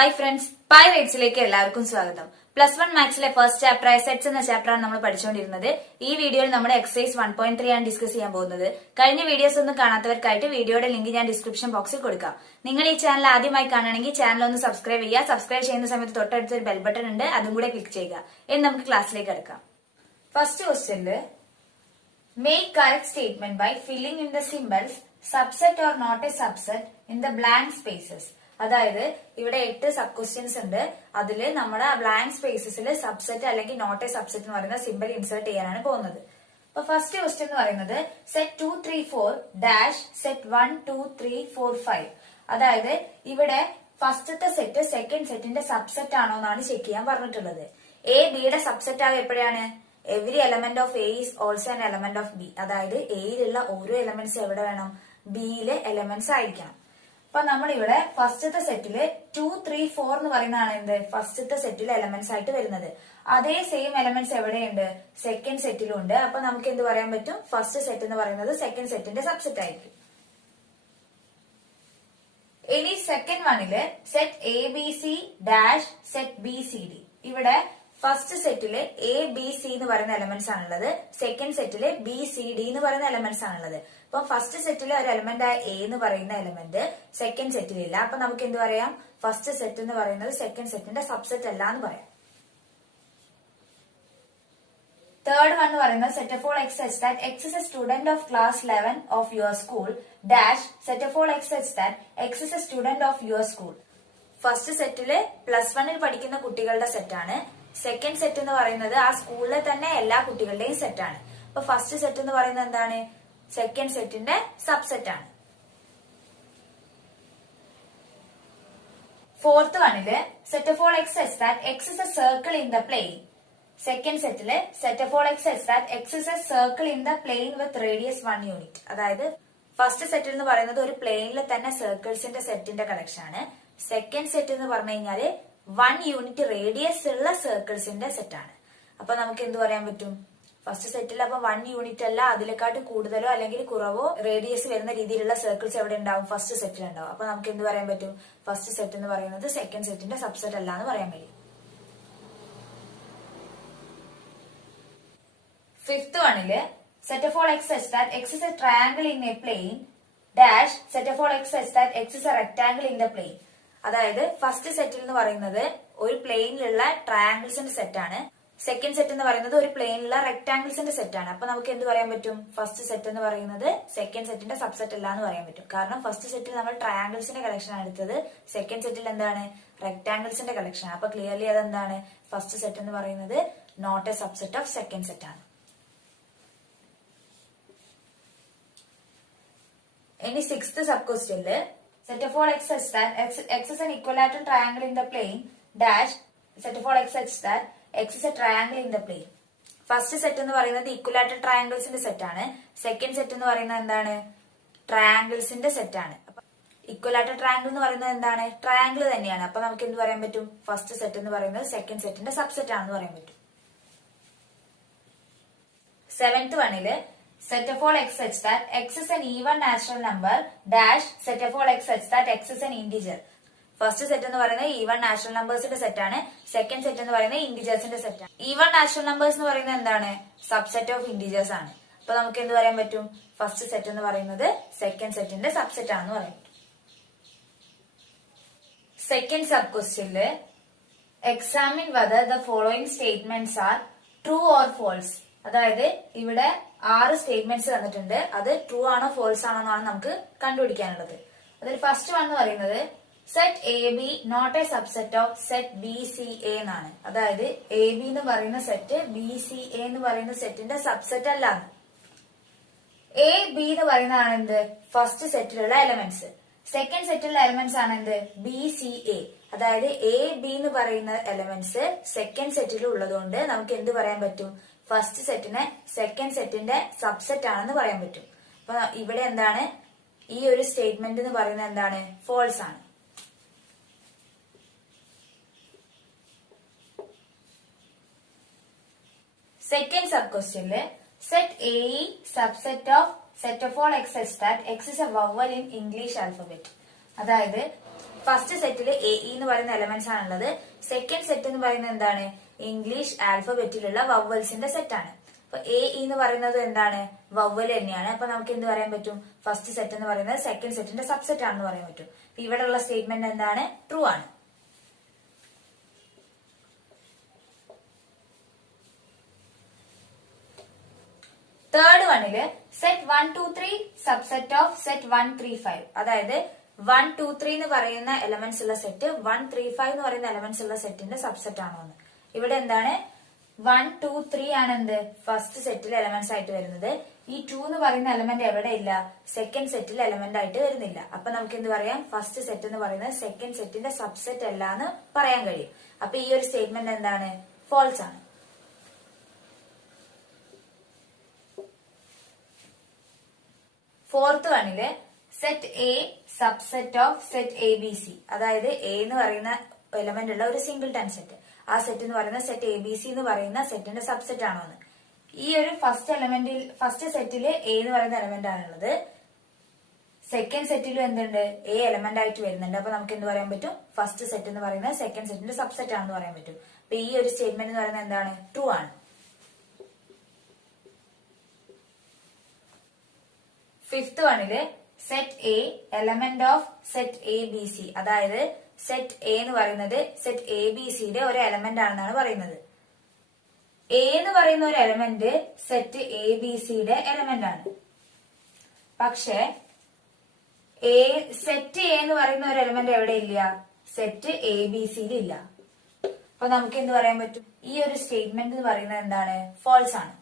Hi friends, പൈറേറ്റ്സിലേക്ക് എല്ലാവർക്കും സ്വാഗതം. +1 മാത്സിലെ first chapter ആയ സെറ്റ്സ് എന്ന ചാപ്റ്ററാണ് നമ്മൾ പഠിച്ചുകൊണ്ടിരുന്നത്. ഈ വീഡിയോയിൽ നമ്മൾ എക്സസൈസ് 1.3 ആണ് ഡിസ്കസ് ചെയ്യാൻ പോകുന്നത്. കഴിഞ്ഞ വീഡിയോസ് ഒന്നും കാണാത്തവർക്കായിട്ട് വീഡിയോയുടെ ലിങ്ക് ഞാൻ ഡിസ്ക്രിപ്ഷൻ ബോക്സിൽ കൊടുക്കാം. നിങ്ങൾ ഈ ചാനൽ ആദ്യമായി കാണണമെങ്കിൽ ചാനൽ ഒന്ന് സബ്സ്ക്രൈബ് ചെയ്യുക. സബ്സ്ക്രൈബ് ചെയ്യുന്ന സമയത്ത് തൊട്ടടുത്ത് ഒരു ബെൽ ബട്ടൺ ഉണ്ട്, അതും കൂടെ ക്ലിക്ക് ചെയ്യുക. ഇനി നമുക്ക് ക്ലാസ്സിലേക്ക് എടുക്കാം. ഫസ്റ്റ് ക്വസ്റ്റ്യനില് make correct statement by filling in the symbols subset or not a subset in the blank spaces. അതായത് ഇവിടെ 8 സബ് ക്വസ്റ്റ്യൻസ് ഉണ്ട്. അതിൽ നമ്മുടെ ബ്ലാങ്ക് സ്പേസസിൽ സബ്സെറ്റ് അല്ലെങ്കിൽ നോട്ട് എ സബ്സെറ്റ് എന്ന് പറയുന്ന സിമ്പിൾ ഇൻസേർട്ട് ചെയ്യാനാണ് പോകുന്നത്. അപ്പൊ ഫസ്റ്റ് ക്വസ്റ്റ്യൻ എന്ന് പറയുന്നത് സെറ്റ് 2 3 4 ഡാഷ് സെറ്റ് 1 2 3 4 5. അതായത് ഇവിടെ ഫസ്റ്റത്തെ സെറ്റ് സെക്കൻഡ് സെറ്റിന്റെ സബ്സെറ്റ് ആണോ എന്നാണ് ചെക്ക് ചെയ്യാൻ പറഞ്ഞിട്ടുള്ളത്. എ ബിയുടെ സബ്സെറ്റ് ആവുക എപ്പോഴാണ്? Every element of A is also an element of B. അതായത് എയിലുള്ള ഓരോ എലമെന്റ്സ് എവിടെ വേണം? ബിയിലെ എലമെന്റ്സ് ആയിരിക്കണം. അപ്പൊ നമ്മളിവിടെ ഫസ്റ്റത്തെ സെറ്റില് 2 3 4 എന്ന് പറയുന്നതാണ് എന്ത്? ഫസ്റ്റത്തെ സെറ്റിലെ എലമെന്റ്സ് ആയിട്ട് വരുന്നത്. അതേ സെയിം എലമെന്റ്സ് എവിടെയുണ്ട്? സെക്കൻഡ് സെറ്റിലും ഉണ്ട്. അപ്പൊ നമുക്ക് എന്ത് പറയാൻ പറ്റും? ഫസ്റ്റ് സെറ്റ് എന്ന് പറയുന്നത് സെക്കൻഡ് സെറ്റിന്റെ സബ്സെറ്റ് ആയിരിക്കും. ഇനി സെക്കൻഡ് വണ്ണില് set A B C dash set B C D. ഇവിടെ ഫസ്റ്റ് സെറ്റില് എ ബി സി എന്ന് പറയുന്ന എലമെന്റ്സ് ആണുള്ളത്. സെക്കൻഡ് സെറ്റില് ബി സി ഡി എന്ന് പറയുന്ന എലമെന്റ്സ് ആണുള്ളത്. അപ്പൊ ഫസ്റ്റ് സെറ്റിലെ ഒരു എലമെന്റ് ആയ എ എന്ന് പറയുന്ന എലമെന്റ് സെക്കൻഡ് സെറ്റിലില്ല. അപ്പൊ നമുക്ക് എന്ത് പറയാം? ഫസ്റ്റ് സെറ്റ് എന്ന് പറയുന്നത് സെക്കൻഡ് സെറ്റിന്റെ സബ്സെറ്റ് അല്ല എന്ന് പറയാം. തേർഡ് വൺ എന്ന് പറയുന്നത് set of all X such that X is a student of class 11 of your school dash set of all X such that X is a student of your school. First സെറ്റില് +1 പഠിക്കുന്ന കുട്ടികളുടെ സെറ്റാണ്. Second set എന്ന് പറയുന്നത് ആ സ്കൂളിലെ തന്നെ എല്ലാ കുട്ടികളുടെയും സെറ്റാണ്. അപ്പൊ ഫസ്റ്റ് സെറ്റ് എന്ന് പറയുന്നത് എന്താണ്? സെക്കൻഡ് സെറ്റിന്റെ സബ്സെറ്റ് ആണ്. ഫോർത്ത് വണ്ണില് set of all X such that X is a circle in the plane. Second സെറ്റില് set of all X such that X is a circle in the plane with radius 1 unit. അതായത് first സെറ്റിൽ എന്ന് പറയുന്നത് ഒരു പ്ലെയിനിൽ തന്നെ സർക്കിൾസിന്റെ സെറ്റിന്റെ collection ആണ്. സെക്കൻഡ് സെറ്റ് എന്ന് പറഞ്ഞു കഴിഞ്ഞാല് 1 യൂണിറ്റ് റേഡിയസ് ഉള്ള സർക്കിൾസിന്റെ സെറ്റ് ആണ്. അപ്പൊ നമുക്ക് എന്ത് പറയാൻ പറ്റും? ഫസ്റ്റ് സെറ്റിൽ അപ്പൊ 1 യൂണിറ്റ് അല്ല, അതിലെക്കാട്ടും കൂടുതലോ അല്ലെങ്കിൽ കുറവോ റേഡിയസ് വരുന്ന രീതിയിലുള്ള സർക്കിൾസ് എവിടെ ഉണ്ടാവും? ഫസ്റ്റ് സെറ്റിൽ ഉണ്ടാവും. അപ്പൊ നമുക്ക് എന്ത് പറയാൻ പറ്റും? ഫസ്റ്റ് സെറ്റ് എന്ന് പറയുന്നത് സെക്കൻഡ് സെറ്റിന്റെ സബ്സെറ്റ് അല്ല എന്ന് പറയാൻ കഴിയും. ഫിഫ്ത് വണ്ണില് set of all X such that X is a triangle in a plane dash set of all X such that X is a rectangle in the plane. അതായത് first സെറ്റിൽ എന്ന് പറയുന്നത് ഒരു പ്ലെയിനിലുള്ള ട്രയാംഗിൾസിന്റെ സെറ്റ് ആണ്. സെക്കൻഡ് സെറ്റ് എന്ന് പറയുന്നത് ഒരു പ്ലെയിനിലുള്ള റെക്ടാംഗിൾസിന്റെ സെറ്റ് ആണ്. അപ്പൊ നമുക്ക് എന്ത് പറയാൻ പറ്റും? ഫസ്റ്റ് സെറ്റ് എന്ന് പറയുന്നത് സെക്കൻഡ് സെറ്റിന്റെ സബ്സെറ്റ് അല്ല എന്ന് പറയാൻ പറ്റും. കാരണം ഫസ്റ്റ് സെറ്റിൽ നമ്മൾ ട്രയാംഗിൾസിന്റെ കളക്ഷൻ ആണ് എടുത്തത്. സെക്കൻഡ് സെറ്റിൽ എന്താണ്? റെക്ടാംഗിൾസിന്റെ കളക്ഷൻ ആണ്. അപ്പൊ ക്ലിയർലി അതെന്താണ്? ഫസ്റ്റ് സെറ്റ് എന്ന് പറയുന്നത് not a subset of second set ആണ്. ഇനി സിക്സ്ത് സബ് ക്വസ്റ്റ്യനില് set of all x such that x is an equilateral triangle in the plane dash set of all x such that x is a triangle in the plane. First set എന്ന് പറയുന്നത് equilateral ട്രയാംഗിൾസിന്റെ set ആണ്. Second set എന്ന് പറയുന്നത് എന്താണ്? ട്രയാംഗിൾസിന്റെ set ആണ്. Equilateral triangle എന്ന് പറയുന്നത് എന്താണ്? ട്രയാംഗിൾ തന്നെയാണ്. അപ്പൊ നമുക്ക് എന്ത് പറയാൻ പറ്റും? ഫസ്റ്റ് സെറ്റ് എന്ന് പറയുന്നത് സെക്കൻഡ് സെറ്റിന്റെ സബ്സെറ്റ് ആണെന്ന് പറയാൻ പറ്റും. സെവൻത് വണ്ണില് set of all x such that x is an even natural number dash set of all x such that x is an integer. First set എന്ന് പറയുന്നത് ഈവൺ നാച്ചുറൽ നമ്പേഴ്സിന്റെ സെറ്റ് ആണ്. Second set എന്ന് പറയുന്നത് ഇന്റിജേഴ്സിന്റെ set ആണ്. Even natural numbers എന്ന് പറയുന്നത് എന്താണ്? സബ്സെറ്റ് ഓഫ് ഇന്റിജേഴ്സ് ആണ്. അപ്പൊ നമുക്ക് എന്ത് പറയാൻ പറ്റും? ഫസ്റ്റ് സെറ്റ് എന്ന് പറയുന്നത് സെക്കൻഡ് സെറ്റിന്റെ സബ്സെറ്റ് ആണെന്ന് പറയാൻ പറ്റും. സെക്കൻഡ് സബ് ക്വസ്റ്റ്യനില് examine whether the following statements are true or false. അതായത് ഇവിടെ 6 സ്റ്റേറ്റ്മെന്റ്സ് തന്നിട്ടുണ്ട്. അത് ട്രൂ ആണോ ഫോൾസ് ആണോ എന്നാണ് നമുക്ക് കണ്ടുപിടിക്കാനുള്ളത്. അതിൽ ഫസ്റ്റ് വൺ എന്ന് പറയുന്നത് set A B not a subset of set B C A എന്നാണ്. അതായത് എ ബി എന്ന് പറയുന്ന സെറ്റ് ബി സി എ എന്ന് പറയുന്ന സെറ്റിന്റെ സബ്സെറ്റ് അല്ല. എ ബി എന്ന് പറയുന്നതാണ് എന്ത്? ഫസ്റ്റ് സെറ്റിലുള്ള എലമെന്റ്സ്. സെക്കൻഡ് സെറ്റിലുള്ള എലമെന്റ്സ് ആണ് എന്ത്? B C A. അതായത് എ ബി എന്ന് പറയുന്ന എലമെന്റ്സ് സെക്കൻഡ് സെറ്റിൽ ഉള്ളതുകൊണ്ട് നമുക്ക് എന്ത് പറയാൻ പറ്റും? ഫസ്റ്റ് സെറ്റിനെ സെക്കൻഡ് സെറ്റിന്റെ സബ്സെറ്റ് ആണെന്ന് പറയാൻ പറ്റും. അപ്പൊ ഇവിടെ എന്താണ്? ഈ ഒരു സ്റ്റേറ്റ്മെന്റ് എന്ന് പറയുന്നത് എന്താണ്? ഫോൾസ് ആണ്. സെക്കൻഡ് സബ് ക്വസ്റ്റ്യനില് set A subset of set of all X such that X is a vowel in English alphabet. അതായത് ഫസ്റ്റ് സെറ്റിൽ എ ഇ എന്ന് പറയുന്ന എലമെന്റ്സ് ആണുള്ളത്. സെക്കൻഡ് സെറ്റ് എന്ന് പറയുന്നത് എന്താണ്? ഇംഗ്ലീഷ് ആൽഫബറ്റിലുള്ള വവ്വൽസിന്റെ സെറ്റ് ആണ്. അപ്പൊ എ ഇ എന്ന് പറയുന്നത് എന്താണ്? വവ്വൽ തന്നെയാണ്. അപ്പൊ നമുക്ക് എന്ത് പറയാൻ പറ്റും? ഫസ്റ്റ് സെറ്റ് എന്ന് പറയുന്നത് സെക്കൻഡ് സെറ്റിന്റെ സബ്സെറ്റ് ആണെന്ന് പറയാൻ പറ്റും. ഇവിടെ ഉള്ള സ്റ്റേറ്റ്മെന്റ് എന്താണ്? ട്രൂ ആണ്. തേർഡ് വണ്ണില് സെറ്റ് 1, 2, 3 സബ്സെറ്റ് ഓഫ് സെറ്റ് 1, 3, 5. അതായത് 1, 2, 3 എന്ന് പറയുന്ന എലമെന്റ്സ് ഉള്ള സെറ്റ് 1, 3, 5 എന്ന് പറയുന്ന എലമെന്റ്സ് ഉള്ള സെറ്റിന്റെ സബ്സെറ്റ് ആണോ എന്ന്. ഇവിടെ എന്താണ്? 1, 2, 3 ആണ് എന്ത്? ഫസ്റ്റ് സെറ്റിൽ എലമെന്റ്സ് ആയിട്ട് വരുന്നത്. ഈ 2 എന്ന് പറയുന്ന എലമെന്റ് എവിടെ ഇല്ല? സെക്കൻഡ് സെറ്റിൽ എലമെന്റ് ആയിട്ട് വരുന്നില്ല. അപ്പൊ നമുക്ക് എന്ത് പറയാം? ഫസ്റ്റ് സെറ്റ് എന്ന് പറയുന്നത് സെക്കൻഡ് സെറ്റിന്റെ സബ്സെറ്റ് അല്ല എന്ന് പറയാൻ കഴിയും. അപ്പൊ ഈ ഒരു സ്റ്റേറ്റ്മെന്റ് എന്താണ്? ഫോൾസ് ആണ്. ഫോർത്ത് വണ്ണില് set A subset of set A B C. അതായത് എ എന്ന് പറയുന്ന എലമെന്റ് ഉള്ള ഒരു സിംഗിൾട്ടൺ സെറ്റ്, ആ സെറ്റ് എന്ന് പറയുന്ന സെറ്റ് എ ബി സി എന്ന് പറയുന്ന സെറ്റിന്റെ സബ്സെറ്റ് ആണോ എന്ന്. ഈ ഒരു ഫസ്റ്റ് സെറ്റില് എ എന്ന് പറയുന്ന എലമെന്റ് ആണുള്ളത്. സെക്കൻഡ് സെറ്റിലും എന്തുണ്ട്? എ എലമെന്റ് ആയിട്ട് വരുന്നുണ്ട്. അപ്പൊ നമുക്ക് എന്ത് പറയാൻ പറ്റും? ഫസ്റ്റ് സെറ്റ് എന്ന് പറയുന്നത് സെക്കൻഡ് സെറ്റിന്റെ സബ്സെറ്റ് ആണെന്ന് പറയാൻ പറ്റും. അപ്പൊ ഈ ഒരു സ്റ്റേറ്റ്മെന്റ് എന്ന് പറയുന്നത് എന്താണ്? ട്രൂ ആണ്. ഫിഫ്ത് വണ്ണില് set A element of set A B C. അതായത് സെറ്റ് എ എന്ന് പറയുന്നത് സെറ്റ് എ ബി സിയുടെ ഒരു എലമെന്റ് ആണെന്നാണ് പറയുന്നത്. എ എന്ന് പറയുന്ന ഒരു എലമെന്റ് സെറ്റ് എ ബി സിയുടെ എലമെന്റ് ആണ്. പക്ഷെ സെറ്റ് എ എന്ന് പറയുന്ന ഒരു എലമെന്റ് എവിടെ ഇല്ല? സെറ്റ് എ ബി സിയിൽ ഇല്ല. അപ്പൊ നമുക്ക് എന്ത് പറയാൻ പറ്റും? ഈ ഒരു സ്റ്റേറ്റ്മെന്റ് എന്ന് പറയുന്നത് എന്താണ്? ഫോൾസ് ആണ്.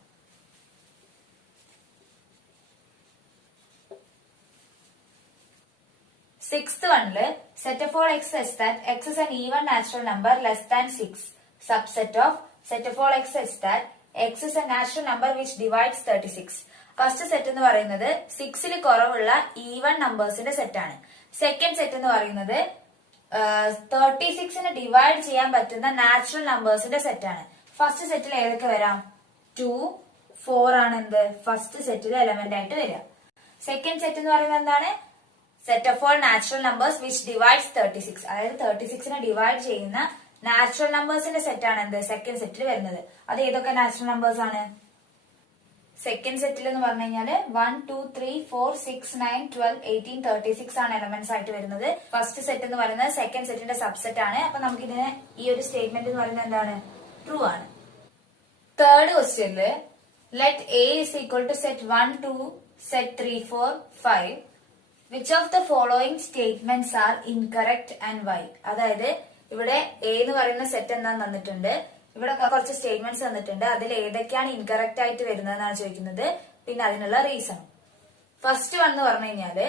സിക്സ്ത് വണ്ണില് set of all X such that X is an even natural number less than 6 subset of set of all X such that X is a natural number which divides 36. First set എന്ന് പറയുന്നത് 6ൽ കുറവുള്ള even നമ്പേഴ്സിന്റെ set ആണ്. Second set എന്ന് പറയുന്നത് 36നെ divide ചെയ്യാൻ പറ്റുന്ന നാച്ചുറൽ നമ്പേഴ്സിന്റെ സെറ്റ് ആണ്. ഫസ്റ്റ് സെറ്റിൽ ഏതൊക്കെ വരാം? 2, 4 ആണ് എന്ത്? ഫസ്റ്റ് സെറ്റിൽ എലമെന്റ് ആയിട്ട് വരിക. സെക്കൻഡ് സെറ്റ് എന്ന് പറയുന്നത് എന്താണ്? Set of all natural numbers which divides 36. അതായത് 36നെ ഡിവൈഡ് ചെയ്യുന്ന നാച്ചുറൽ നമ്പേഴ്സിന്റെ സെറ്റ് ആണ് എന്ത്? സെക്കൻഡ് സെറ്റിൽ വരുന്നത്. അത് ഏതൊക്കെ നാച്ചുറൽ നമ്പേഴ്സ് ആണ്? സെക്കൻഡ് സെറ്റിൽ എന്ന് പറഞ്ഞു കഴിഞ്ഞാല് 1, 2, 3, 4, 6, 9, 12, 18, 36 ആണ് എലമെന്റ്സ് ആയിട്ട് വരുന്നത്. ഫസ്റ്റ് സെറ്റ് എന്ന് പറയുന്നത് സെക്കൻഡ് സെറ്റിന്റെ സബ്സെറ്റ് ആണ്. അപ്പൊ നമുക്ക് ഇതിനെ ഈ ഒരു സ്റ്റേറ്റ്മെന്റ് എന്ന് പറയുന്നത് എന്താണ്? ട്രൂ ആണ്. തേർഡ് ക്വസ്റ്റ്യനില് let A is equal to set 1, 2, set 3, 4, 5. Which of the following statements are incorrect and why? അതായത് ഇവിടെ എ എന്ന് പറയുന്ന സെറ്റ് എന്താന്ന് തന്നിട്ടുണ്ട്, ഇവിടെ കുറച്ച് സ്റ്റേറ്റ്മെന്റ്സ് തന്നിട്ടുണ്ട്. അതിൽ ഏതൊക്കെയാണ് ഇൻകറക്റ്റ് ആയിട്ട് വരുന്നതെന്നാണ് ചോദിക്കുന്നത്. പിന്നെ അതിനുള്ള റീസൺ. ഫസ്റ്റ് വൺ എന്ന് പറഞ്ഞു കഴിഞ്ഞാല്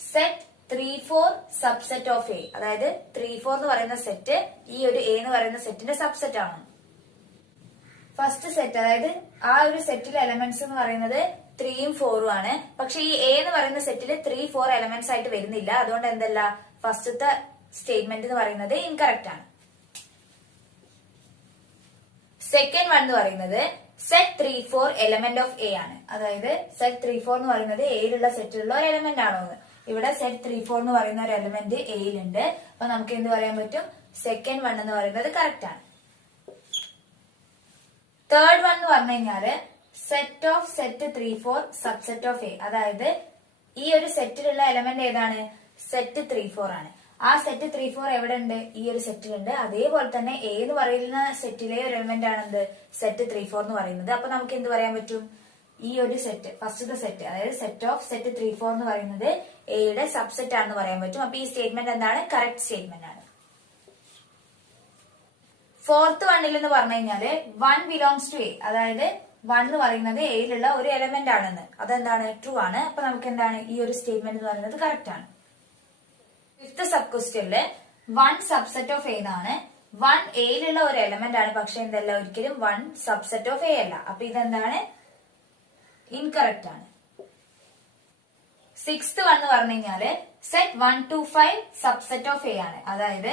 സെറ്റ് 3, 4 സബ്സെറ്റ് ഓഫ് എ. അതായത് 3, 4 എന്ന് പറയുന്ന സെറ്റ് ഈ ഒരു എ എന്ന് പറയുന്ന സെറ്റിന്റെ സബ്സെറ്റ് ആണ്. ഫസ്റ്റ് സെറ്റ്, അതായത് ആ ഒരു സെറ്റിലെ എലമെന്റ്സ് എന്ന് പറയുന്നത് 3ഉം 4ഉം ആണ്. പക്ഷെ ഈ എ എന്ന് പറയുന്ന സെറ്റിൽ 3, 4 എലമെന്റ്സ് ആയിട്ട് വരുന്നില്ല. അതുകൊണ്ട് എന്തല്ല, ഫസ്റ്റത്തെ സ്റ്റേറ്റ്മെന്റ് എന്ന് പറയുന്നത് ഇൻകറക്റ്റ് ആണ്. സെക്കൻഡ് വൺ എന്ന് പറയുന്നത് സെറ്റ് 3, 4 എലമെന്റ് ഓഫ് എ ആണ്. അതായത് സെറ്റ് 3, 4 എന്ന് പറയുന്നത് എയിലുള്ള സെറ്റിലുള്ള ഒരു എലമെന്റ് ആണോ എന്ന്. ഇവിടെ സെറ്റ് 3, 4 എന്ന് പറയുന്ന ഒരു എലമെന്റ് എയിലുണ്ട്. അപ്പൊ നമുക്ക് എന്ത് പറയാൻ പറ്റും? സെക്കൻഡ് വൺ എന്ന് പറയുന്നത് കറക്റ്റ് ആണ്. തേർഡ് വൺ എന്ന് പറഞ്ഞു കഴിഞ്ഞാല് set of set 3, 4 subset of A. അതായത് ഈ ഒരു സെറ്റിലുള്ള എലമെന്റ് ഏതാണ്? സെറ്റ് 3, 4 ആണ്. ആ സെറ്റ് 3, 4 എവിടെ ഉണ്ട്? ഈ ഒരു സെറ്റിലുണ്ട്. അതേപോലെ തന്നെ എ എന്ന് പറയുന്ന സെറ്റിലെ ഒരു എലമെന്റ് ആണെന്ത്? സെറ്റ് 3, 4 എന്ന് പറയുന്നത്. അപ്പൊ നമുക്ക് എന്ത് പറയാൻ പറ്റും? ഈ ഒരു സെറ്റ്, ഫസ്റ്റത്തെ സെറ്റ്, അതായത് സെറ്റ് ഓഫ് സെറ്റ് 3, 4 എന്ന് പറയുന്നത് എയുടെ സബ്സെറ്റ് ആണെന്ന് പറയാൻ പറ്റും. അപ്പൊ ഈ സ്റ്റേറ്റ്മെന്റ് എന്താണ്? കറക്റ്റ് സ്റ്റേറ്റ്മെന്റ് ആണ്. ഫോർത്ത് വണ്ണിൽ എന്ന് പറഞ്ഞു കഴിഞ്ഞാല് 1 ബിലോങ്സ് ടു എ. അതായത് 1 എന്ന് പറയുന്നത് എയിലുള്ള ഒരു എലമെന്റ് ആണെന്ന്. അതെന്താണ്? ട്രൂ ആണ്. അപ്പൊ നമുക്ക് എന്താണ്? ഈ ഒരു സ്റ്റേറ്റ്മെന്റ് എന്ന് പറയുന്നത് കറക്റ്റ് ആണ്. ഫിഫ്ത്ത് സബ് ക്വസ്റ്റ്യനില് 1 സബ്സെറ്റ് ഓഫ് എ എന്നാണ്. 1 എയിലുള്ള ഒരു എലമെന്റ് ആണ്. പക്ഷെ എന്തല്ല, ഒരിക്കലും 1 സബ്സെറ്റ് ഓഫ് എ അല്ല. അപ്പൊ ഇതെന്താണ്? ഇൻകറക്റ്റ് ആണ്. സിക്സ്ത് വൺ എന്ന് പറഞ്ഞു കഴിഞ്ഞാല് സെറ്റ് 1, 2, 5 സബ്സെറ്റ് ഓഫ് എ ആണ്. അതായത്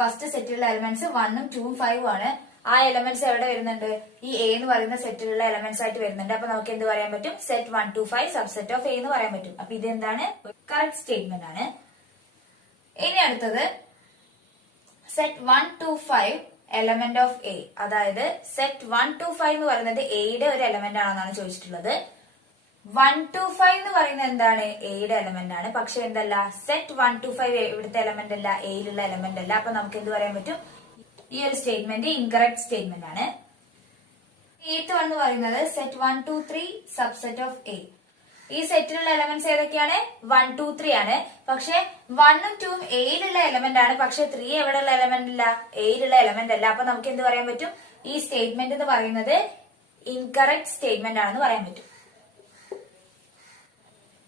ഫസ്റ്റ് സെറ്റിലുള്ള എലമെന്റ്സ് 1ഉം 2ഉം 5ഉം ആണ്. ആ എലമെന്റ്സ് എവിടെ വരുന്നുണ്ട്? ഈ എ എന്ന് പറയുന്ന സെറ്റിലുള്ള എലമെന്റ്സ് ആയിട്ട് വരുന്നുണ്ട്. അപ്പൊ നമുക്ക് എന്ത് പറയാൻ പറ്റും? സെറ്റ് 1, 2, 5 സബ്സെറ്റ് ഓഫ് എ എന്ന് പറയാൻ പറ്റും. അപ്പൊ ഇതെന്താണ്? കറക്റ്റ് സ്റ്റേറ്റ്മെന്റ് ആണ്. ഇനി അടുത്തത് set 1 to 5 element of A. അതായത് സെറ്റ് 1 to 5 എന്ന് പറയുന്നത് എയുടെ ഒരു എലമെന്റ് ആണെന്നാണ് ചോദിച്ചിട്ടുള്ളത്. 1 to 5 എന്ന് പറയുന്നത് എന്താണ്? എയുടെ എലമെന്റ് ആണ്. പക്ഷെ എന്തല്ല, സെറ്റ് 1 to 5 ഇവിടുത്തെ എലമെന്റ് അല്ല, എയിലുള്ള എലമെന്റ് അല്ല. അപ്പൊ നമുക്ക് എന്ത് പറയാൻ പറ്റും? ഈ ഒരു സ്റ്റേറ്റ്മെന്റ് ഇൻകറക്റ്റ് സ്റ്റേറ്റ്മെന്റ് ആണ്. 8th വൺ എന്ന് പറയുന്നത് set 1 to 3 subset of A. ഈ സെറ്റിലുള്ള എലമെന്റ്സ് ഏതൊക്കെയാണ്? 1 2 3 ആണ്. പക്ഷെ 1ഉം 2ഉം എയിലുള്ള എലമെന്റ് ആണ്. പക്ഷെ 3 എവിടെയുള്ള എലമെന്റ് ഇല്ല? എയിലുള്ള എലമെന്റ് അല്ല. അപ്പൊ നമുക്ക് എന്ത് പറയാൻ പറ്റും? ഈ സ്റ്റേറ്റ്മെന്റ് എന്ന് പറയുന്നത് ഇൻകറക്റ്റ് സ്റ്റേറ്റ്മെന്റ് ആണെന്ന് പറയാൻ പറ്റും.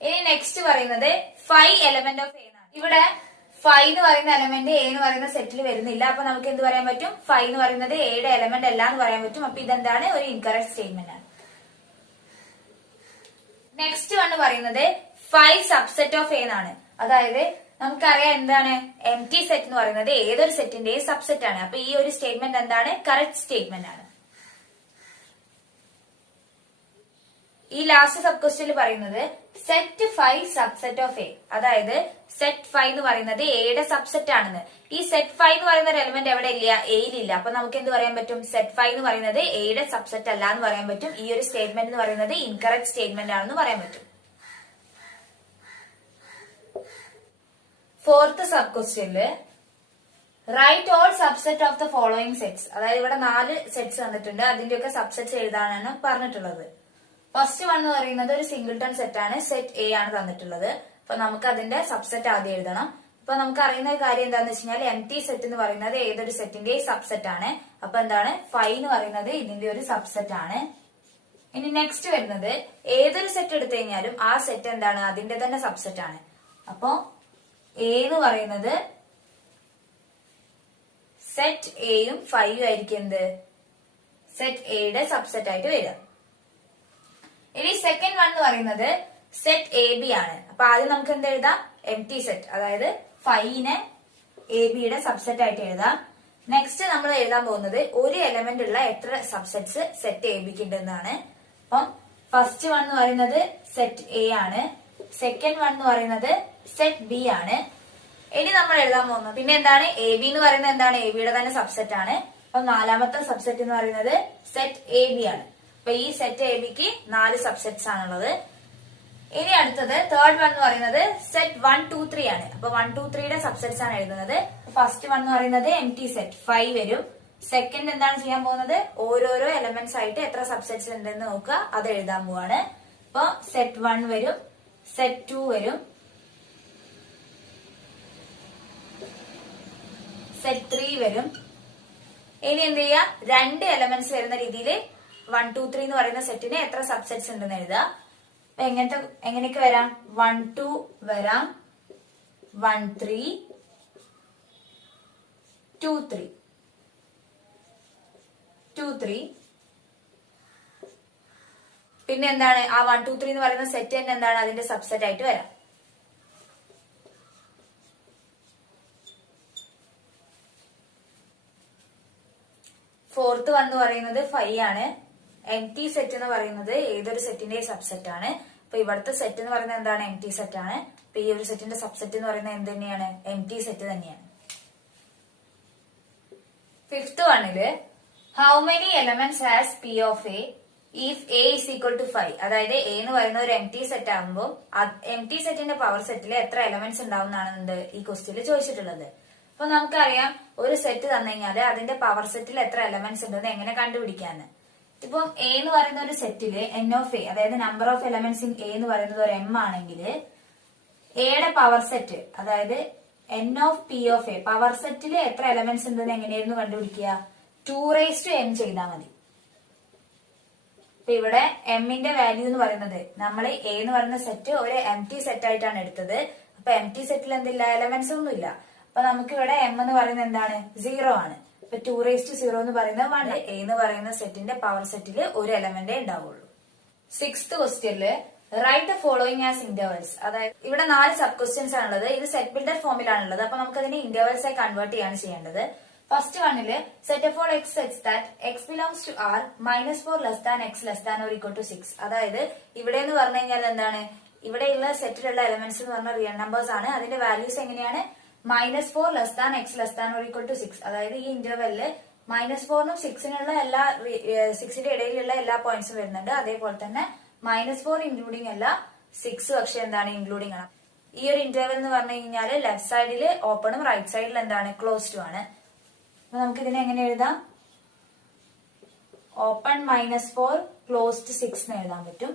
ഇനി നെക്സ്റ്റ് പറയുന്നത് 5 എലമെന്റ് ഓഫ് എ എന്നാണ്. ഇവിടെ 5 എന്ന് പറയുന്ന എലമെന്റ് എ എന്ന് പറയുന്ന സെറ്റിൽ വരുന്നില്ല. അപ്പൊ നമുക്ക് എന്ത് പറയാൻ പറ്റും? 5 എന്ന് പറയുന്നത് എയുടെ എലമെന്റ് അല്ല എന്ന് പറയാൻ പറ്റും. അപ്പൊ ഇതെന്താണ്? ഒരു ഇൻകറക്റ്റ് സ്റ്റേറ്റ്മെന്റ് ആണ്. നെക്സ്റ്റ് വൺ പറയുന്നത് 5 സബ്സെറ്റ് ഓഫ് എ എന്നാണ്. അതായത് നമുക്കറിയാം എന്താണ്? എം ടി സെറ്റ് എന്ന് പറയുന്നത് ഏതൊരു സെറ്റിന്റെയും സബ്സെറ്റ് ആണ്. അപ്പൊ ഈ ഒരു സ്റ്റേറ്റ്മെന്റ് എന്താണ്? കറക്റ്റ് സ്റ്റേറ്റ്മെന്റ് ആണ്. ഈ ലാസ്റ്റ് സബ് ക്വസ്റ്റ്യനിൽ പറയുന്നത് സെറ്റ് 5 സബ്സെറ്റ് ഓഫ് എ. അതായത് സെറ്റ് 5 എന്ന് പറയുന്നത് എയുടെ സബ്സെറ്റ് ആണെന്ന്. ഈ സെറ്റ് 5 എന്ന് പറയുന്ന ഒരു എലമെന്റ് എവിടെ ഇല്ല? എയിലില്ല. അപ്പൊ നമുക്ക് എന്ത് പറയാൻ പറ്റും? സെറ്റ് 5 എന്ന് പറയുന്നത് എയുടെ സബ്സെറ്റ് അല്ല എന്ന് പറയാൻ പറ്റും. ഈ ഒരു സ്റ്റേറ്റ്മെന്റ് എന്ന് പറയുന്നത് ഇൻകറക്റ്റ് സ്റ്റേറ്റ്മെന്റ് ആണെന്ന് പറയാൻ പറ്റും. 4th സബ് ക്വസ്റ്റ്യനില് write all subset of the following sets. അതായത് ഇവിടെ 4 സെറ്റ്സ് വന്നിട്ടുണ്ട്. അതിന്റെയൊക്കെ സബ്സെറ്റ്സ് എഴുതാനാണ് പറഞ്ഞിട്ടുള്ളത്. ഫസ്റ്റ് വൺ എന്ന് പറയുന്നത് ഒരു സിംഗിൾട്ടൺ സെറ്റ് ആണ്. സെറ്റ് എ ആണ് തന്നിട്ടുള്ളത്. അപ്പൊ നമുക്ക് അതിന്റെ സബ്സെറ്റ് ആദ്യം എഴുതണം. അപ്പൊ നമുക്ക് അറിയുന്ന ഒരു കാര്യം എന്താണെന്ന് വെച്ച് കഴിഞ്ഞാൽ എം ടി സെറ്റ് എന്ന് പറയുന്നത് ഏതൊരു സെറ്റിന്റെ സബ്സെറ്റ് ആണ്. അപ്പൊ എന്താണ്? 5 എന്ന് പറയുന്നത് ഇതിന്റെ ഒരു സബ്സെറ്റ് ആണ്. ഇനി നെക്സ്റ്റ് വരുന്നത് ഏതൊരു സെറ്റ് എടുത്തു കഴിഞ്ഞാലും ആ സെറ്റ് എന്താണ്? അതിന്റെ തന്നെ സബ്സെറ്റ് ആണ്. അപ്പൊ എ എന്ന് പറയുന്നത് സെറ്റ് എയും 5ഉം ആയിരിക്കും എന്ത്? സെറ്റ് എയുടെ സബ്സെറ്റ് ആയിട്ട് വരിക. ഇനി സെക്കൻഡ് വൺ എന്ന് പറയുന്നത് സെറ്റ് എ ബി ആണ്. അപ്പൊ ആദ്യം നമുക്ക് എന്ത് എഴുതാം? എം ടി സെറ്റ്, അതായത് 5നെ എ ബിയുടെ സബ്സെറ്റ് ആയിട്ട് എഴുതാം. നെക്സ്റ്റ് നമ്മൾ എഴുതാൻ പോകുന്നത് ഒരു എലമെന്റ് ഉള്ള എത്ര സബ്സെറ്റ്സ് സെറ്റ് എ ബിക്ക് ഉണ്ടെന്നാണ്. അപ്പം ഫസ്റ്റ് വൺ എന്ന് പറയുന്നത് സെറ്റ് എ ആണ്. സെക്കൻഡ് വൺ എന്ന് പറയുന്നത് സെറ്റ് ബി ആണ്. ഇനി നമ്മൾ എഴുതാൻ പോകുന്നത് പിന്നെ എന്താണ്? എ ബി എന്ന് പറയുന്നത് എന്താണ്? എ ബിയുടെ തന്നെ സബ്സെറ്റ് ആണ്. അപ്പൊ നാലാമത്തെ സബ്സെറ്റ് എന്ന് പറയുന്നത് സെറ്റ് എ ബി ആണ്. അപ്പൊ ഈ സെറ്റ് എ ബിക്ക് 4 സബ്സെറ്റ്സ് ആണുള്ളത്. ഇനി അടുത്തത് തേർഡ് വൺ എന്ന് പറയുന്നത് സെറ്റ് 1 2 3 ആണ്. അപ്പൊ 1 2 3യുടെ സബ്സെറ്റ്സ് ആണ് എഴുതുന്നത്. ഫസ്റ്റ് വൺ എന്ന് പറയുന്നത് എം ടി സെറ്റ് 5 വരും. സെക്കൻഡ് എന്താണ് ചെയ്യാൻ പോകുന്നത്? ഓരോരോ എലമെന്റ്സ് ആയിട്ട് എത്ര സബ്സെറ്റ്സ് ഉണ്ടെന്ന് നോക്കുക, അത് എഴുതാൻ പോവാണ്. അപ്പൊ സെറ്റ് 1 വരും, സെറ്റ് 2 വരും, സെറ്റ് 3 വരും. ഇനി എന്ത് ചെയ്യാ? 2 എലമെന്റ്സ് വരുന്ന രീതിയിൽ 1 2 3 എന്ന് പറയുന്ന സെറ്റിന് എത്ര സബ്സെറ്റ്സ് ഉണ്ടെന്ന് എഴുതുക. എങ്ങനെയൊക്കെ വരാം? 1 2 വരാം, 1 3 2 3 2 3. പിന്നെ എന്താണ്? ആ 1 2 3 എന്ന് പറയുന്ന സെറ്റ് തന്നെ എന്താണ്? അതിന്റെ സബ്സെറ്റ് ആയിട്ട് വരാം. ഫോർത്ത് വൺ എന്ന് പറയുന്നത് 5 ആണ്. എം ടി സെറ്റ് എന്ന് പറയുന്നത് ഏതൊരു സെറ്റിന്റെ സബ്സെറ്റ് ആണ്. അപ്പൊ ഇവിടുത്തെ സെറ്റ് എന്ന് പറയുന്നത് എന്താണ്? എം ടി സെറ്റ് ആണ്. അപ്പൊ ഈ ഒരു സെറ്റിന്റെ സബ്സെറ്റ് എന്ന് പറയുന്നത് എന്ത് തന്നെയാണ്? എം ടി സെറ്റ് തന്നെയാണ്. ഫിഫ്ത് വണ്ണില് how many elements has P of A if A is equal to 5. അതായത് എ എന്ന് പറയുന്ന ഒരു എം ടി സെറ്റ് ആകുമ്പോൾ എം ടി സെറ്റിന്റെ പവർ സെറ്റിൽ എത്ര എലമെന്റ്സ് ഉണ്ടാവും എന്നാണ് ഈ ക്വസ്റ്റ്യനിൽ ചോദിച്ചിട്ടുള്ളത്. അപ്പൊ നമുക്കറിയാം ഒരു സെറ്റ് തന്നു കഴിഞ്ഞാല് അതിന്റെ പവർ സെറ്റിൽ എത്ര എലമെന്റ്സ് ഉണ്ടെന്ന് എങ്ങനെ കണ്ടുപിടിക്കാന്ന്. ഇപ്പം എ എന്ന് പറയുന്ന ഒരു സെറ്റില് എൻ ഓഫ് എ, അതായത് number of elements in A എന്ന് പറയുന്നത് ഒരു എം ആണെങ്കിൽ എയുടെ പവർ സെറ്റ്, അതായത് N of P of A power സെറ്റിൽ എത്ര എലമെന്റ്സ് ഉണ്ടെന്ന് എങ്ങനെയായിരുന്നു കണ്ടുപിടിക്കുക? 2m ചെയ്താൽ മതി. അപ്പൊ ഇവിടെ എമ്മിന്റെ വാല്യൂ എന്ന് പറയുന്നത് നമ്മൾ എ എന്ന് പറയുന്ന സെറ്റ് ഒരു എം ടി സെറ്റ് ആയിട്ടാണ് എടുത്തത്. അപ്പൊ എം ടി സെറ്റിൽ എന്തില്ല? എലമെന്റ്സ് ഒന്നുമില്ല. അപ്പൊ നമുക്ക് ഇവിടെ എം എന്ന് പറയുന്നത് എന്താണ്? 0 ആണ്. അപ്പൊ 2⁻0 എന്ന് പറയുന്നത് 1. എ എന്ന് പറയുന്ന സെറ്റിന്റെ പവർ സെറ്റിൽ ഒരു എലമെന്റേ ഉണ്ടാവുള്ളൂ. 6th ക്വസ്റ്റ്യനില് write the following as intervals. അതായത് ഇവിടെ 4 സബ് ക്വസ്റ്റ്യൻസ് ആണുള്ളത്. ഇത് സെറ്റ് ബിൽഡർ ഫോമിലാണുള്ളത്. അപ്പൊ നമുക്ക് അതിനെ ഇന്റർവൽസ് ആയി കൺവേർട്ട് ചെയ്യാണ് ചെയ്യേണ്ടത്. ഫസ്റ്റ് വണ്ണില് set of all X such that X belongs to R -4 less than X less than or equal to 6. അതായത് ഇവിടെ എന്ന് പറഞ്ഞു കഴിഞ്ഞാൽ എന്താണ്? ഇവിടെയുള്ള സെറ്റിലുള്ള എലമെന്റ്സ് എന്ന് പറഞ്ഞ റിയൽ നമ്പേഴ്സ് ആണ്. അതിന്റെ വാല്യൂസ് എങ്ങനെയാണ്? -4 less than X less than or equal to 6. അതായത് ഈ ഇന്റർവെല്ലില് -4നും 6നുള്ള എല്ലാ 6ന്റെ ഇടയിലുള്ള എല്ലാ പോയിന്റ്സും വരുന്നുണ്ട്. അതേപോലെ തന്നെ -4 ഇൻക്ലൂഡിംഗ് അല്ല, 6 പക്ഷെ എന്താണ് ഇൻക്ലൂഡിംഗ് ആണ്. ഈ ഒരു ഇന്റർവെൽ എന്ന് പറഞ്ഞു കഴിഞ്ഞാൽ ലെഫ്റ്റ് സൈഡിൽ ഓപ്പണും റൈറ്റ് സൈഡിൽ എന്താണ് ക്ലോസ്ഡും ആണ്. അപ്പൊ നമുക്ക് ഇതിനെ എങ്ങനെ എഴുതാം? ഓപ്പൺ -4 ക്ലോസ്ഡ് 6 എന്ന് എഴുതാൻ പറ്റും.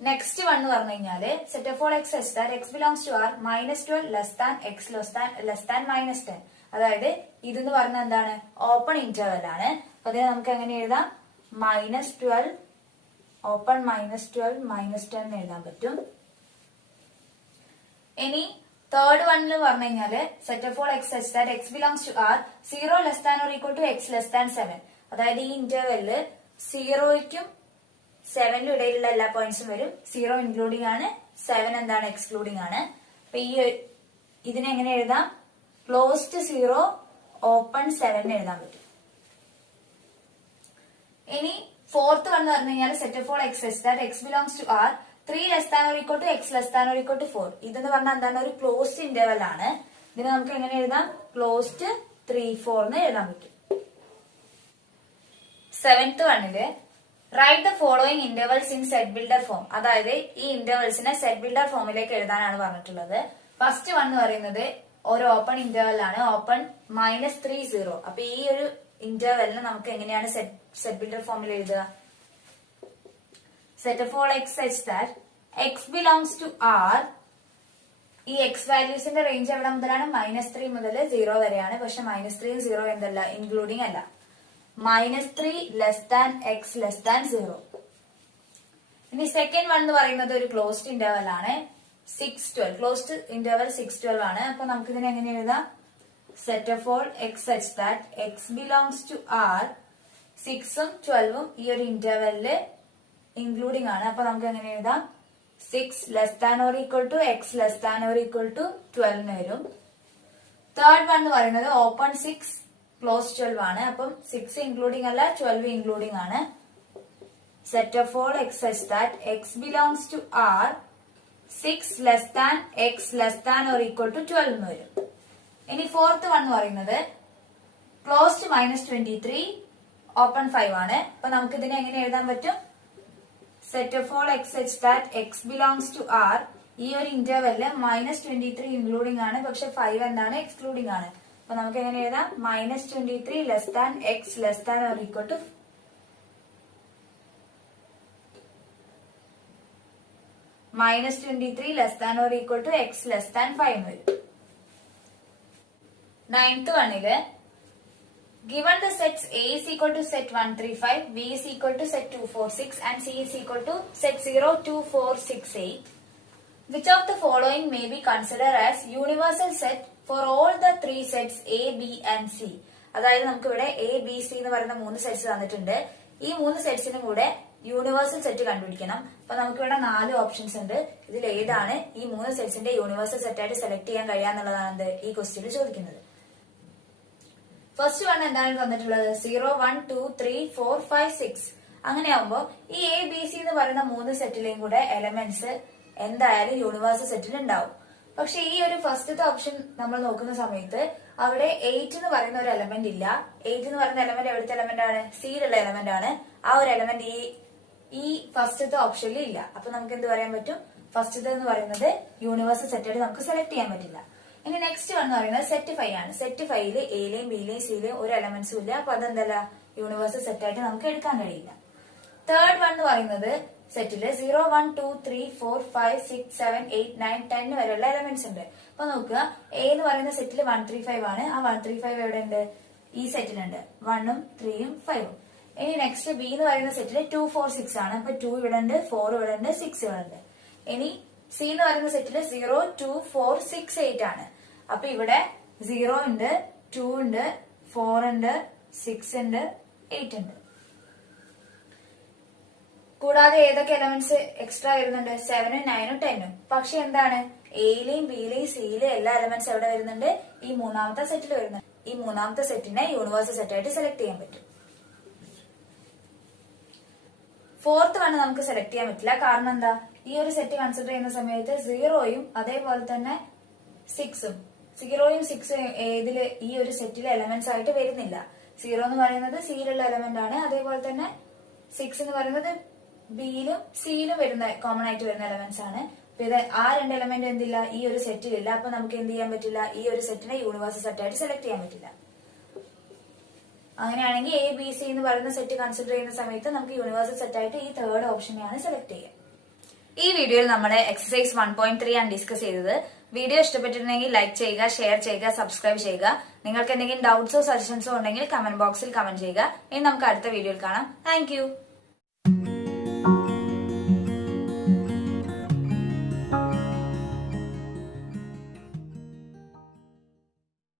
നെക്സ്റ്റ് വൺ എന്ന് പറഞ്ഞു കഴിഞ്ഞാല് set of all X H that X belongs to R -12 less than X less than -10. അതായത് ഇതെന്ന് പറഞ്ഞ എന്താണ് ഓപ്പൺ ഇന്റർവെൽ ആണ്. അപ്പൊ അതിനെ നമുക്ക് എങ്ങനെ എഴുതാം? -12 ഓപ്പൺ -12 -10 എന്ന് എഴുതാൻ പറ്റും. ഇനി തേർഡ് വണ്ണിൽ പറഞ്ഞു കഴിഞ്ഞാല് set of all X H that X belongs to R 0 less than or equal to X less than 7. അതായത് ഈ ഇന്റർവെല്ലില് 0ക്കും 7നും ഇടയിലുള്ള എല്ലാ പോയിന്റ്സും വരും. 0 ഇൻക്ലൂഡിംഗ് ആണ്, 7 എന്താണ് എക്സ്ക്ലൂഡിംഗ് ആണ്. അപ്പൊ ഈ ഇതിനെ എങ്ങനെ എഴുതാം? ക്ലോസ്ഡ് 0 ഓപ്പൺ 7 എഴുതാൻ പറ്റും. ഇനി ഫോർത്ത് വൺ എന്ന് പറഞ്ഞു കഴിഞ്ഞാൽ set of all X H that X belongs to R 3 less than or equal to X less than or equal to 4. ഇതെന്ന് പറഞ്ഞാൽ എന്താണ് ഒരു ക്ലോസ്ഡ് ഇന്റർവെൽ ആണ്. ഇതിനെ നമുക്ക് എങ്ങനെ എഴുതാം? ക്ലോസ്ഡ് 3, 4 എന്ന് എഴുതാൻ പറ്റും. സെവൻത്ത് വണ്ണില് write the following intervals in set builder form. അതായത് ഈ ഇന്റർവെൽസിനെ സെറ്റ് ബിൽഡർ ഫോമിലേക്ക് എഴുതാനാണ് പറഞ്ഞിട്ടുള്ളത്. ഫസ്റ്റ് വൺ എന്ന് പറയുന്നത് ഒരു ഓപ്പൺ ഇന്റർവെൽ ആണ്, ഓപ്പൺ -3, 0. അപ്പൊ ഈ ഒരു ഇന്റർവെലിന് നമുക്ക് എങ്ങനെയാണ് സെറ്റ് ബിൽഡർ ഫോമിൽ എഴുതുക? Set of all X H that X belongs to R. ഈ എക്സ് വാല്യൂസിന്റെ റേഞ്ച് എവിടെ മുതലാണ്? -3 മുതൽ 0 വരെയാണ്. പക്ഷെ -3 0 എന്തല്ല ഇൻക്ലൂഡിംഗ് അല്ല. -3 less than X less than 0. ഇനി സെക്കൻഡ് വൺ എന്ന് പറയുന്നത് ഒരു ക്ലോസ്ഡ് ഇന്റർവെൽ ആണ്, 6, 12. ക്ലോസ്ഡ് ഇന്റർവെൽ 6, 12 ആണ്. അപ്പൊ നമുക്ക് ഇതിനെ എങ്ങനെ എഴുതാം? Set of all X H that X belongs to R 6ഉം 12ഉം ഈ ഒരു ഇന്റർവെല്ലില് ഇൻക്ലൂഡിംഗ് ആണ്. അപ്പൊ നമുക്ക് എങ്ങനെ എഴുതാം? 6 less than or equal to X less than or equal to 12 വരും. തേർഡ് വൺ എന്ന് പറയുന്നത് ഓപ്പൺ 6 ക്ലോസ് 12 ആണ്. അപ്പം 6 ഇൻക്ലൂഡിംഗ് അല്ല, 12 ഇൻക്ലൂഡിംഗ് ആണ്. Set of all X H that X belongs to R 6 less than X less than or equal to 12 എന്ന് വരും. ഇനി ഫോർത്ത് വൺ എന്ന് പറയുന്നത് ക്ലോസ്ഡ് -23 ഓപ്പൺ 5 ആണ്. അപ്പൊ നമുക്ക് ഇതിനെ എങ്ങനെ എഴുതാൻ പറ്റും? Set of all X H that X belongs to R. ഈ ഒരു ഇന്റർവെല്ലില് -23 ഇൻക്ലൂഡിംഗ് ആണ്, പക്ഷെ 5 എന്താണ് എക്സ്ക്ലൂഡിംഗ് ആണ്. അപ്പൊ നമുക്ക് എങ്ങനെ എഴുതാം? -23 less than X less than or equal to -23 less than or equal to X less than 5 വരും. നയൻത്ത് വണ്ണില് given the sets A is equal to set 135, B is equal to set 246 and C is equal to set 0, 2, 4, 6, 8. Which of the following may be considered as universal set for all the three sets A, B and C? അതായത് നമുക്ക് ഇവിടെ A, B, C എന്ന് പറയുന്ന 3 sets തന്നിട്ടുണ്ട്. ഈ 3 സെറ്റ്സിനും കൂടെ universal set കണ്ടുപിടിക്കണം. അപ്പൊ നമുക്ക് ഇവിടെ 4 ഓപ്ഷൻസ് ഉണ്ട്. ഇതിൽ ഏതാണ് ഈ 3 സെറ്റ്സിന്റെ യൂണിവേഴ്സൽ സെറ്റ് ആയിട്ട് സെലക്ട് ചെയ്യാൻ കഴിയാന്നുള്ളതാണ് ഈ ക്വസ്റ്റ്യനിൽ ചോദിക്കുന്നത്. ഫസ്റ്റ് വൺ എന്താണ് തന്നിട്ടുള്ളത്? 0, 1, 2, 3, 4, 5, 6. അങ്ങനെയാവുമ്പോ ഈ എ ബി സി എന്ന് പറയുന്ന 3 സെറ്റിലെയും കൂടെ എലമെന്റ്സ് എന്തായാലും യൂണിവേഴ്സൽ സെറ്റിൽ ഉണ്ടാവും. പക്ഷെ ഈ ഒരു ഫസ്റ്റത്തെ ഓപ്ഷൻ നമ്മൾ നോക്കുന്ന സമയത്ത് അവിടെ 8 എന്ന് പറയുന്ന ഒരു എലമെന്റ് ഇല്ല. 8 എന്ന് പറയുന്ന എലമെന്റ് എവിടുത്തെ എലമെന്റ് ആണ്? സിയിലുള്ള എലമെന്റ് ആണ്. ആ ഒരു എലമെന്റ് ഈ ഫസ്റ്റത്തെ ഓപ്ഷനിൽ ഇല്ല. അപ്പൊ നമുക്ക് എന്ത് പറയാൻ പറ്റും? ഫസ്റ്റത്തെ എന്ന് പറയുന്നത് യൂണിവേഴ്സൽ സെറ്റ് ആയിട്ട് നമുക്ക് സെലക്ട് ചെയ്യാൻ പറ്റില്ല. ഇനി നെക്സ്റ്റ് വൺ എന്ന് പറയുന്നത് സെറ്റ് 5 ആണ്. സെറ്റ് 5 എയിലെയും ബിയിലെയും സിയിലെയും ഒരു എലമെന്റ്സും ഇല്ല. അപ്പൊ അതെന്തല്ല യൂണിവേഴ്സൽ സെറ്റ് ആയിട്ട് നമുക്ക് എടുക്കാൻ കഴിയില്ല. തേർഡ് വൺ എന്ന് പറയുന്നത് സെറ്റില് 0, 1, 2, 3, 4, 5, 6, 7, 8, 9, 10 വരെയുള്ള എലമെന്റ്സ് ഉണ്ട്. അപ്പൊ നോക്കുക, എ എന്ന് പറയുന്ന സെറ്റിൽ 135 ആണ്. ആ 135 എവിടെ ഉണ്ട്? ഈ സെറ്റിലുണ്ട്. 1ഉം 3ഉം 5ഉം. ഇനി നെക്സ്റ്റ് ബി എന്ന് പറയുന്ന സെറ്റിൽ 2, 4, 6 ആണ്. അപ്പൊ 2 ഇവിടെ ഉണ്ട്, 4 ഇവിടെ ഉണ്ട്, 6 ഇവിടെ ഉണ്ട്. ഇനി സി എന്ന് പറയുന്ന സെറ്റിൽ 0, 2, 4, 6, 8 ആണ്. അപ്പൊ ഇവിടെ 0 ഉണ്ട്, 2 ഉണ്ട്, 4 ഉണ്ട്, 6 ഉണ്ട്, 8 ഉണ്ട്. കൂടാതെ ഏതൊക്കെ എലമെന്റ്സ് എക്സ്ട്രാ വരുന്നുണ്ട്? 7ഉം 9ഉം 10ഉം. പക്ഷെ എന്താണ്? എയിലെയും ബിയിലെയും സിയിലെയും എല്ലാ എലമെന്റ്സ് എവിടെ വരുന്നുണ്ട്? ഈ മൂന്നാമത്തെ സെറ്റിൽ വരുന്നുണ്ട്. ഈ മൂന്നാമത്തെ സെറ്റിനെ യൂണിവേഴ്സൽ സെറ്റ് ആയിട്ട് സെലക്ട് ചെയ്യാൻ പറ്റും. ഫോർത്ത് വൺ നമുക്ക് സെലക്ട് ചെയ്യാൻ പറ്റില്ല. കാരണം എന്താ? ഈ ഒരു സെറ്റ് കൺസിഡർ ചെയ്യുന്ന സമയത്ത് 0യും അതേപോലെ തന്നെ 6ഉം സീറോയും 6 ഏതില് ഈ ഒരു സെറ്റിലെ എലമെന്റ്സ് ആയിട്ട് വരുന്നില്ല. 0 എന്ന് പറയുന്നത് സിയിലുള്ള എലമെന്റ് ആണ്. അതേപോലെ തന്നെ 6 എന്ന് പറയുന്നത് ബിയിലും സിയിലും വരുന്ന കോമൺ ആയിട്ട് വരുന്ന എലമെന്റ്സ് ആണ്. അപ്പൊ ഇത് ആ രണ്ട് എലമെന്റ് എന്തില്ല, ഈ ഒരു സെറ്റിലില്ല. അപ്പൊ നമുക്ക് എന്ത് ചെയ്യാൻ പറ്റില്ല, ഈ ഒരു സെറ്റിനെ യൂണിവേഴ്സൽ സെറ്റ് ആയിട്ട് സെലക്ട് ചെയ്യാൻ പറ്റില്ല. അങ്ങനെയാണെങ്കിൽ എ ബി സി എന്ന് പറയുന്ന സെറ്റ് കൺസിഡർ ചെയ്യുന്ന സമയത്ത് നമുക്ക് യൂണിവേഴ്സൽ സെറ്റ് ആയിട്ട് ഈ തേർഡ് ഓപ്ഷനെയാണ് സെലക്ട് ചെയ്യുക. ഈ വീഡിയോയിൽ നമ്മൾ എക്സസൈസ് 1.3 ആണ് ഡിസ്കസ് ചെയ്തത്. വീഡിയോ ഇഷ്ടപ്പെട്ടിട്ടുണ്ടെങ്കിൽ ലൈക്ക് ചെയ്യുക, ഷെയർ ചെയ്യുക, സബ്സ്ക്രൈബ് ചെയ്യുക. നിങ്ങൾക്ക് എന്തെങ്കിലും ഡൗട്ട്സോ സജഷൻസോ ഉണ്ടെങ്കിൽ കമന്റ് ബോക്സിൽ കമന്റ് ചെയ്യുക. ഇനി നമുക്ക് അടുത്ത വീഡിയോയിൽ കാണാം. താങ്ക്